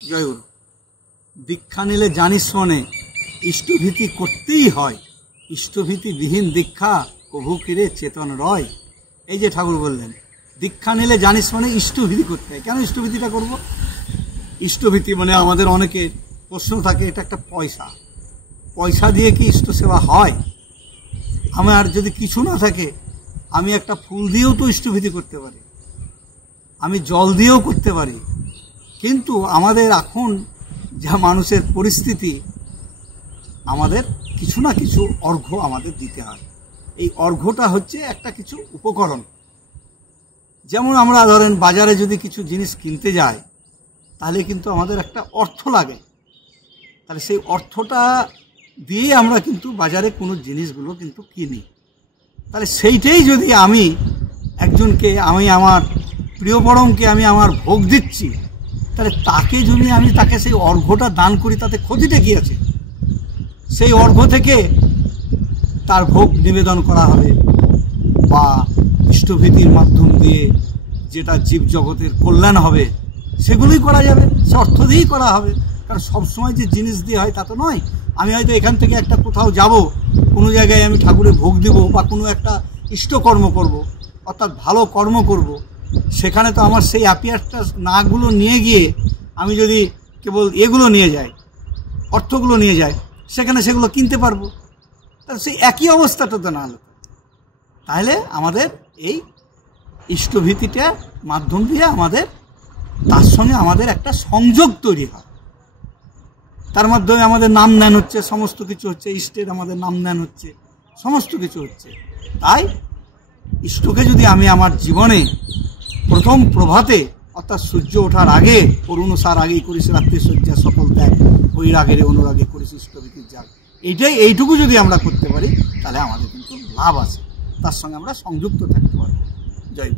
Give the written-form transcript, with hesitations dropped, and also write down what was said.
জয়গুরু। দীক্ষা নিলে জানিস মনে ইষ্টভীতি করতেই হয়, ইষ্টভীতিবিহীন দীক্ষা কভু কিরে চেতন রয়। এই যে ঠাকুর বললেন দীক্ষা নিলে জানিস মনে ইষ্টভীতি করতে হয়। কেন ইষ্টভীতিটা করব? ইষ্টভীতি মানে আমাদের অনেকের প্রশ্ন থাকে, এটা একটা পয়সা, পয়সা দিয়ে কি ইষ্ট সেবা হয়? আমার যদি কিছু না থাকে, আমি একটা ফুল দিয়েও তো ইষ্টভীতি করতে পারি, আমি জল দিয়েও করতে পারি। কিন্তু আমাদের এখন যা মানুষের পরিস্থিতি, আমাদের কিছু না কিছু অর্ঘ্য আমাদের দিতে হয়। এই অর্ঘ্যটা হচ্ছে একটা কিছু উপকরণ। যেমন আমরা ধরেন বাজারে যদি কিছু জিনিস কিনতে যাই, তাহলে কিন্তু আমাদের একটা অর্থ লাগে। তাহলে সেই অর্থটা দিয়ে আমরা কিন্তু বাজারে কোনো জিনিসগুলো কিন্তু কিনি। তাহলে সেইটাই যদি আমি একজনকে, আমি আমার প্রিয়পরমকে আমি আমার ভোগ দিচ্ছি, তাহলে তাকে যদি আমি তাকে সেই অর্ঘ্যটা দান করি, তাতে ক্ষতিটা কী আছে? সেই অর্ঘ্য থেকে তার ভোগ নিবেদন করা হবে, বা ইষ্টভীতির মাধ্যম দিয়ে যেটা জীবজগতের কল্যাণ হবে সেগুলোই করা যাবে, সে অর্থ দিয়েই করা হবে। কারণ সবসময় যে জিনিস দিয়ে হয় তা তো নয়। আমি হয়তো এখান থেকে একটা কোথাও যাব, কোনো জায়গায় আমি ঠাকুরের ভোগ দিব, বা কোনো একটা ইষ্টকর্ম করব, অর্থাৎ ভালো কর্ম করব, সেখানে তো আমার সেই অ্যাপিয়ারটা নাগুলো নিয়ে গিয়ে আমি যদি কেবল এগুলো নিয়ে যাই, অর্থগুলো নিয়ে যাই, সেখানে সেগুলো কিনতে পারবো, তাহলে সেই একই অবস্থাটা তো না হলো। তাহলে আমাদের এই ইষ্টভীতিটা মাধ্যম দিয়ে আমাদের তার সঙ্গে আমাদের একটা সংযোগ তৈরি হয়। তার মাধ্যমে আমাদের নাম ধ্যান হচ্ছে, সমস্ত কিছু হচ্ছে, ইষ্টের আমাদের নাম ধ্যান হচ্ছে, সমস্ত কিছু হচ্ছে। তাই ইষ্টকে যদি আমি আমার জীবনে প্রথম প্রভাতে, অর্থাৎ সূর্য ওঠার আগে, অরুণসার আগেই করিস রাত্রি শয্যা সকল ত্যাগ, ওই রাগের অনুরাগে করিস ইষ্টভীতির জাগ, এইটুকু যদি আমরা করতে পারি, তাহলে আমাদের কিন্তু লাভ আছে, তার সঙ্গে আমরা সংযুক্ত থাকতে পারবো। জয়।